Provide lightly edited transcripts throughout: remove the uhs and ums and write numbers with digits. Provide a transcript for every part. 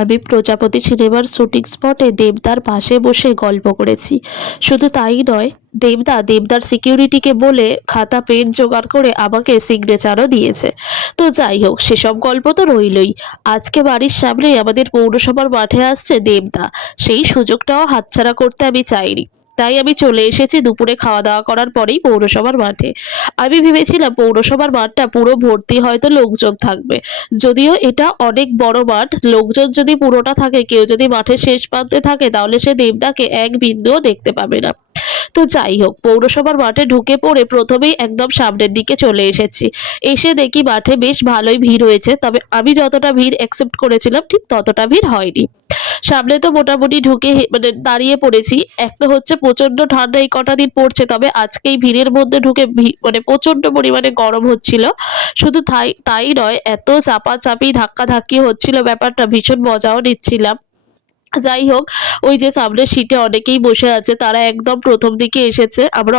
আমি প্রজাপতি সিনেমার শুটিং স্পটে দেবদার পাশে বসে গল্প করেছি। শুধু তাই নয়, দেবদার সিকিউরিটিকে বলে খাতা পেন জোগাড় করে আমাকে সিগনেচারও দিয়েছে। তো যাই হোক, সেসব গল্প তো রইলই। আজকে বাড়ির সামনেই আমাদের পৌরসভার মাঠে আসছে দেবদা। সেই সুযোগটাও হাতছাড়া করতে আমি চাইনি। তাই আমি চলে এসেছি দুপুরে খাওয়া দাওয়া করার পরেই পৌরসভার মাঠে। আমি ভেবেছিলাম পৌরসভার মাঠটা পুরো ভর্তি হয়তো লোকজন থাকবে। যদিও এটা অনেক বড় মাঠ, লোকজন যদি পুরোটা থাকে, কেউ যদি মাঠের শেষ প্রান্তে থাকে, তাহলে সে দেবদাকে এক বিন্দুও দেখতে পাবে না। তো যাই হোক, পৌরসভার মাঠে ঢুকে পড়ে প্রথমেই একদম সামনের দিকে চলে এসেছি। এসে দেখি মাঠে বেশ ভালোই ভিড় হয়েছে, তবে আমি যতটা ভিড় অ্যাকসেপ্ট করেছিলাম ঠিক ততটা ভিড় হয়নি। সামনে তো মোটামুটি ঢুকে মানে দাঁড়িয়ে পড়েছি। এক তো হচ্ছে প্রচন্ড ঠান্ডা এই কটা দিন পড়ছে, তবে আজকে এই ভিড়ের মধ্যে ঢুকে মানে প্রচন্ড পরিমাণে গরম হচ্ছিল। শুধু তাই তাই নয়, এত চাপাচাপি ধাক্কাধাক্কি হচ্ছিল, ব্যাপারটা ভীষণ মজাও নিচ্ছিলাম। যাই হোক, ওই যে সামনের সিটে অনেকেই বসে আছে, তারা একদম প্রথম দিকে এসেছে। আমরা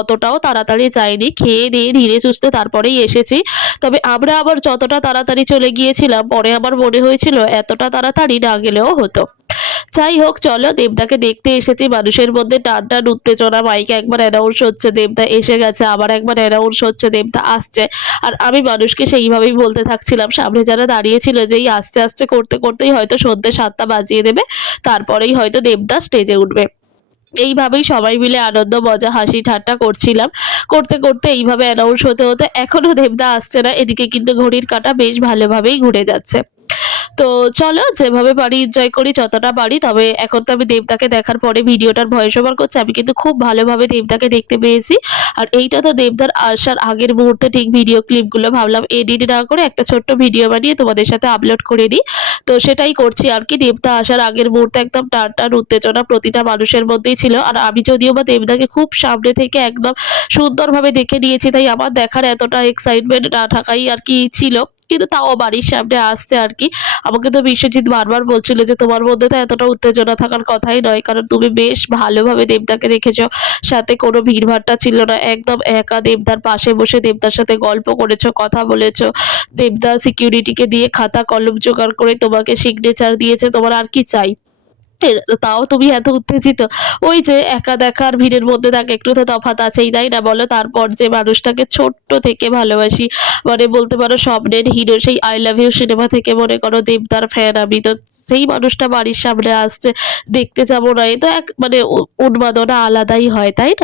অতটাও তাড়াতাড়ি যাইনি, খেয়ে দিয়ে ধীরে সুস্থে তারপরেই এসেছি। তবে আমরা আবার যতটা তাড়াতাড়ি চলে গিয়েছিলাম, পরে আমার মনে হয়েছিল এতটা তাড়াতাড়ি না গেলেও হতো। যাই হোক, চলো, দেবদাকে দেখতে এসেছি। মানুষের মধ্যে টান টান উত্তেজনা, মাইকে একবার অ্যানাউন্স হচ্ছে দেবদা এসে গেছে, আবার একবার অ্যানাউন্স হচ্ছে দেবদা আসছে। আর আমি মানুষকে সেইভাবেই বলতে থাকছিলাম। সামনে যারা দাঁড়িয়েছিল, যেই আস্তে আস্তে করতে করতেই হয়তো সন্ধ্যে 7টা বাজিয়ে দেবে, তারপরেই হয়তো দেবদা স্টেজে উঠবে। এইভাবেই সবাই মিলে আনন্দ মজা হাসি ঠাট্টা করছিলাম। করতে করতে এইভাবে অ্যানাউন্স হতে হতে এখনো দেবদা আসছে না। এদিকে কিন্তু ঘড়ির কাঁটা বেশ ভালোভাবেই ঘুরে যাচ্ছে। তো চলো, যেভাবে পারি এনজয় করি যতটা পারি। তবে এখন তো আমি দেবদাকে দেখার পরে ভিডিওটার ভয়েস ওভার করছি, আমি কিন্তু খুব ভালোভাবে দেবদাকে দেখতে পেয়েছি। আর এইটা তো দেবদার আসার আগের মুহূর্তে ঠিক ভিডিও ক্লিপগুলো ভাবলাম এডিট না করে একটা ছোট্ট ভিডিও বানিয়ে তোমাদের সাথে আপলোড করে দিই। তো সেটাই করছি আর কি। দেবদা আসার আগের মুহূর্তে একদম টান টান উত্তেজনা প্রতিটা মানুষের মধ্যেই ছিল। আর আমি যদিও বা দেবদাকে খুব সামনে থেকে একদম সুন্দরভাবে দেখে নিয়েছি, তাই আমার দেখার এতটা এক্সাইটমেন্ট না থাকাই আর কি ছিল। কিন্তু তাও বাড়ির সামনে আসছে আর কি। আমাকে তো বিশ্বজিৎ বারবার বলছিল যে তোমার মধ্যে তো এতটা উত্তেজনা থাকার কথাই নয়, কারণ তুমি বেশ ভালোভাবে দেবদাকে দেখেছো। সাথে কোনো ভিড়ভাট্টা ছিল না, একদম একা দেবদার পাশে বসে দেবদার সাথে গল্প করেছো, কথা বলেছো। দেবদা সিকিউরিটিকে দিয়ে খাতা কলম জোগাড় করে তোমাকে সিগনেচার দিয়েছে, তোমার আর কি চাই? তাও তুমি এত উত্তেজিত। ওই যে একা দেখার ভিড়ের মধ্যে থাকে, একটু তো তফাৎ আছেই, তাই না বলো? তারপর যে মানুষটাকে ছোট্ট থেকে ভালোবাসি, মানে বলতে পারো স্বপ্নের হিরো, সেই আই লাভ ইউ সিনেমা থেকে মনে করো দেবদার ফ্যান আমি, তো সেই মানুষটা বাড়ির সামনে আসছে, দেখতে যাবো না, এ তো এক মানে উন্মাদনা আলাদাই হয়, তাই না?